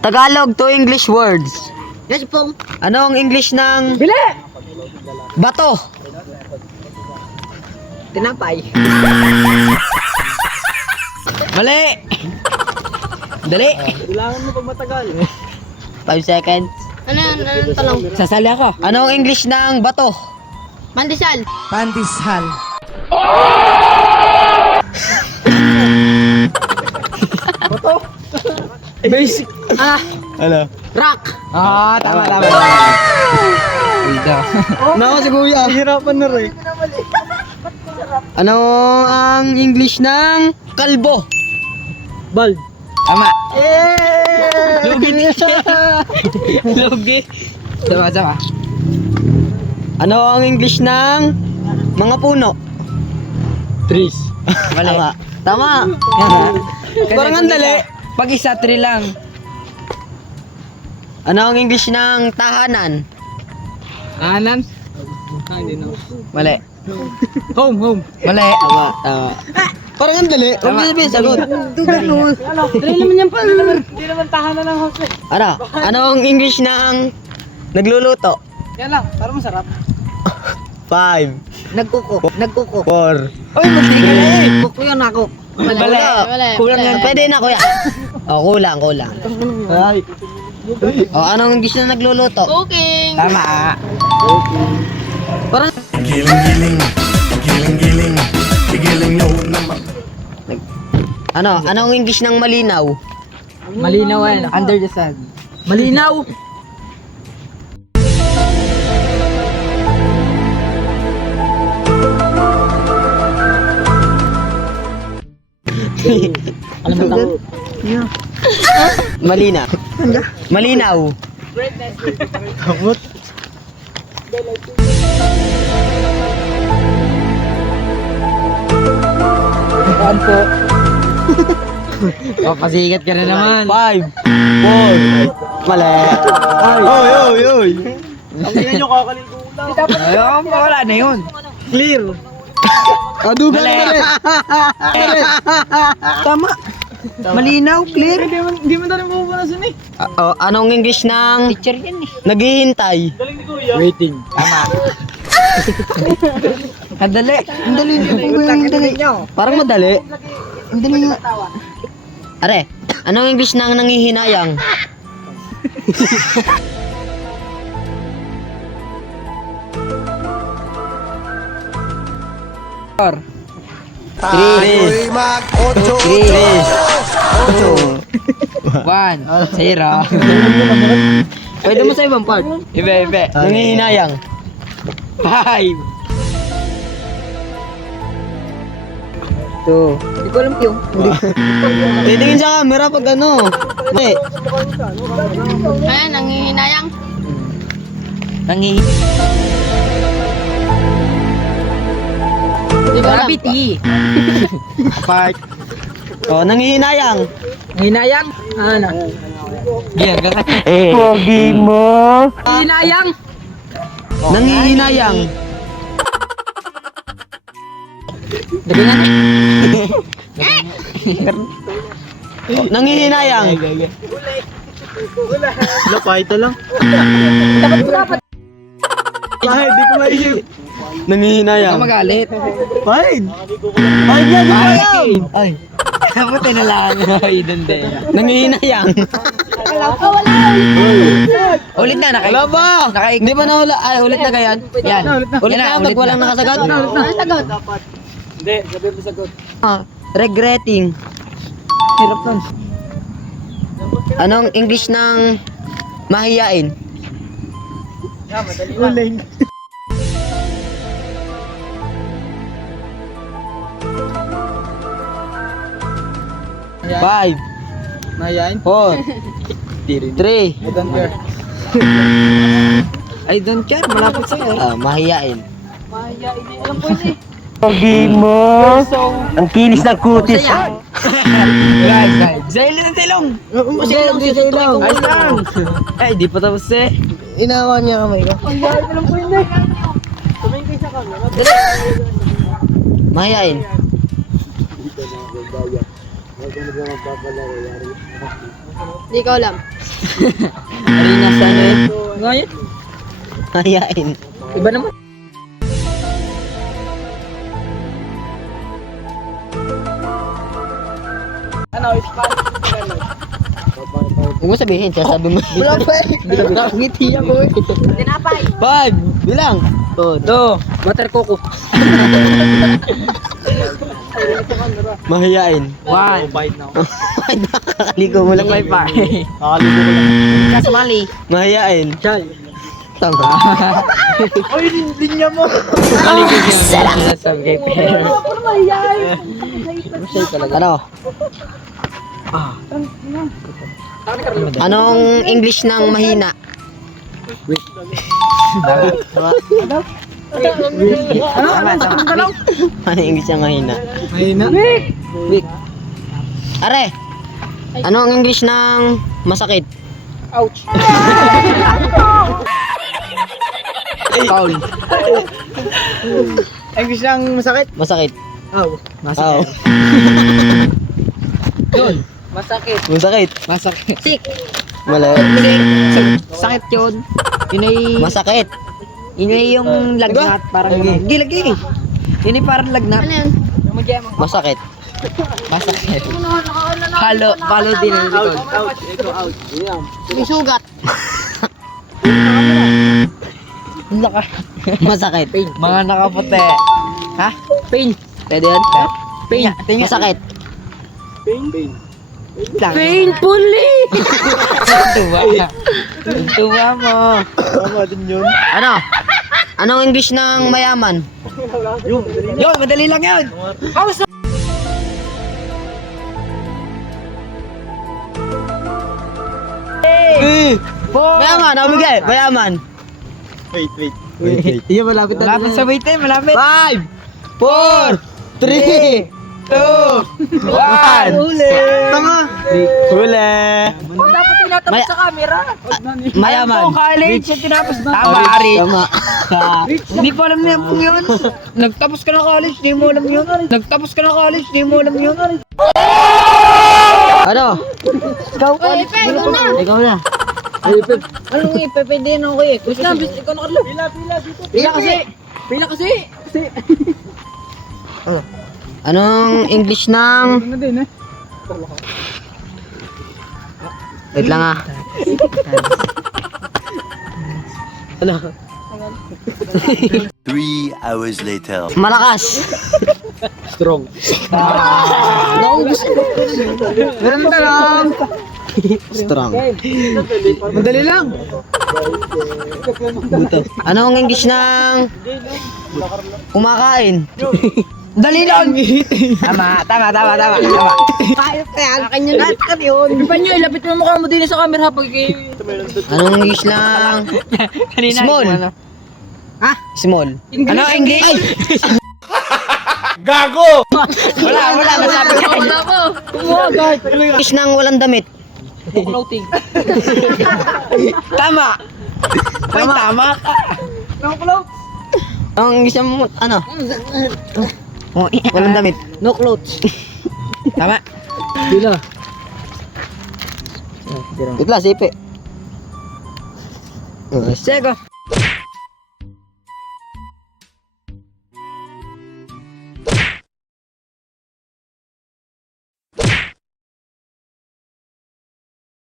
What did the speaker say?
Tagalog to English words. Yes po. Anong English ng Bili! bato? Tinapay. Mali! Dali! Kailangan mo pag matagal. 5 seconds. Anong tanong? Sasali ako. Anong English ng bato? Mandisal. Pandesal. Basic. Ano? Rock. Tama. Nako si Kuya. Hirapan na rin. Ano ang English ng kalbo? Bald. Tama. Lugi. Lugi. Sama. Ano ang English ng mga puno? Trees. Mali. Tama. Parang ang dali. Pag isa, 3 lang. Ano ang English ng tahanan? Anan? Hindi na. Mali. Home. Mali. Tama. Parang ang dali. Huwag mo sabihin, sagot. Dali naman yan pa. Hindi naman tahanan ng house eh. Ano ang English ng nagluluto? Yan lang, para masarap. 5, Nagkuko. 4. Oy, mali ka na eh. Kuko yun ako. Mali. Kulang yan. Pwede na, kuya. Kulang. Ay. Anong English na nagluluto? Cooking. Tama. Parang Giling nyo naman. anong English ng malinaw? Malinaw yan. Under the sun. Malinaw. Alam mo lang. Malinaw. Malinaw. Saan po? Papasigat ka na naman. 5, 4. Mali. Oy. Ayun, wala na yun. Clear. Adugan Mali. na rin. Tama. Malinaw, clear. Hindi mo tayo mapupunasan eh. Anong English ng Teacher yan eh. naghihintay? Waiting. Tama. Ang dali. Parang madali. Ang dali nga. Are, anong English ng nangihinayang? Tayo'y mag-ocho. 1, 0. Pwede mo sa ibang part. Ibe. Nangihinayang. 5. 2. Hindi ko alam yung. Titingin sa camera pag ano. Mali. Ayan, nangihinayang. Di ko alam. Gravity. Part. Nangihinayang. Hinayang. Ano? Ganyan. Pogi mo. Hinayang. Nangihinayang. Ganyan. Nangihinayang. Lapay ito lang. Bakit? Di ko maisip. Nangihinayang. Huwag magalit. Fine. Fine yan. Ay. Kamuti na lang. Idon din. Nangihinayang. Ulit na. Wala ba? Hindi pa nahula. Ay, ulit na gayan. Yan. Ulit na pag walang nakasagot. Sagot. Hindi. Sabi mo sagot. Regretting. Hirap nun. Anong English ng mahiyain? Uling. Five, Mayayain? 4, 3, I don't care. I don't care. Malapit sa'yo. mahiyain. Alam ko yun eh. Pogi mo. Ang kinis ng kutis. Guys. Sa'yo ng tilong. Ayos lang. Ay, di pa tapos eh. Inawa niya kamay ko. Alam ko yun eh. Tumingin kayo sa camera. Mahiyain. Hindi ko alam. Marina sa ano eh? Ngayon? Mahiyain. Iba naman. Ano, Huwag mo sabihin, sasabi mo. Wala pa eh. Nakangiti ako eh. Tinapay. 5. Bilang. Do. Butter coco. Mahiyain. 1. Nakakaligo mo lang. Nakakaligo ko lang. Kasumali. Mahiyain. Tama. Oy, linya mo. Sinasabi kay Pero. Ano? Anong English ng mahina? Ano English ng mahina? Mahina. Weak. Are. Ano ang English ng masakit? Ouch. Paul. English lang masakit. Masakit. Oh. Masakit. Yun. Masakit. Masakit. Masakit. Sick. Wala. Sakit yun. Yun ay... Masakit. Yun ay yung lagnat. Parang gano'n. Hindi, lagi. Yun ay parang lagnat. Ano yun? Masakit. Masakit. Halo din ang likod. May sugat. Masakit. Mga nakaputi. Ha? Pain. Pwede yan? Pain. Masakit. Painfully! Tuwa mo. Tama din yun. Ano? Anong English ng mayaman? Yun, madali lang yun. Mayaman, ako bigay. Mayaman. Wait. Iya, malapit na. Malapit sa wait eh, malapit. 5, 4, 3, 2, 1. Tama. Huli. Dapat tinatapos sa camera. Mayaman. College, yung tinapos na. Tama, Rich. Tama. Hindi pa alam niya kung yun. Nagtapos ka na college, di mo alam yun. Nagtapos ka na college, di mo alam yun. Ano? Uy, Ipe, ikaw na. Ikaw na. Anong Ipe? Pwede na ako eh. Gusto na, ikaw na karlo. Pila kasi. Pila kasi. Anong English ng... Ano din eh. Wait lang ah. Ano? 3 hours later. Malakas. Strong. Meron ka lang. Strong. Madali lang. Anong English ng... kumakain? Dali lang. Tama. Ayop ka yan. Akin yun lahat ka yun. Ipipan nyo, ilapit mo mukha mo din sa camera pag kayo. Anong English ng... small? Ha? Small. Ano English? Ay! Gago! Wala. Nasabi ko. Wala ko. Kumuha guard. English ng walang damit? Clothing. Tama. May tama ka. No clothes. Ang English ng... ano? Walang damit. No clothes. Tama. Bila. Wait lang, sipi. Sego.